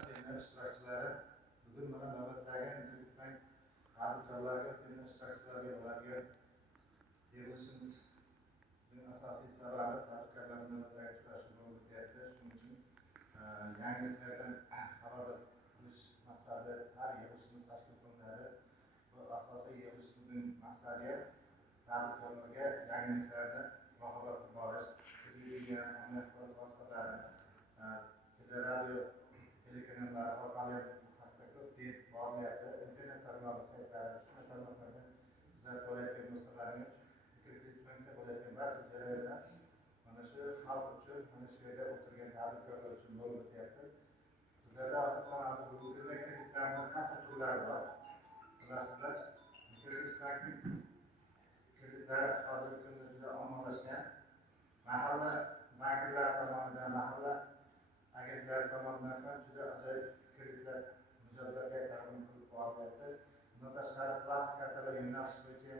seminar ishtirokchilari, bugun mana navbatdagi intervyudan tadbirkorlarga, seminar ishtirokchilariga ularga yig'ilishimizning asosiy sababi tadbirkorlar navbatdagi uchrashuv bo'lib o'tyapti. Shuning uchun yangiliklardan xabardor qilish maqsadida har yig'ilishimiz tashkil qilinadi. Bu asosiy yig'ilishimizning maqsadi tadbirkorlarga yangiliklardan boxabar qilib borish, televideniye, axborot vositalari, teleradio, telekanallar orqali bu haqda ko'p borilyapti. Internet tarmog'i saytlari, ijtimoiy tarmoqlarda kuzatib borayotgan do'stlarimiz, kreditbankda bo'layotgan barcha jarayonlar mana shu xalq uchun, mana shu yerda o'tirgan tadbirkorlar uchun bo'lib o'tyapti. Bizlarda asosan bugungi kunda kreditlarning qancha turlari bor? Bilasizlar, kreditlar hozirgi kunda juda ommalashgan. Mahalla banklar tomonidan, mahalla agentlar tomonidan ham juda ajoyib kreditlar mijozlarga taqdim qilib borilyapti. Bundan tashqari plastik kartalar yo'nalishi bo'yicha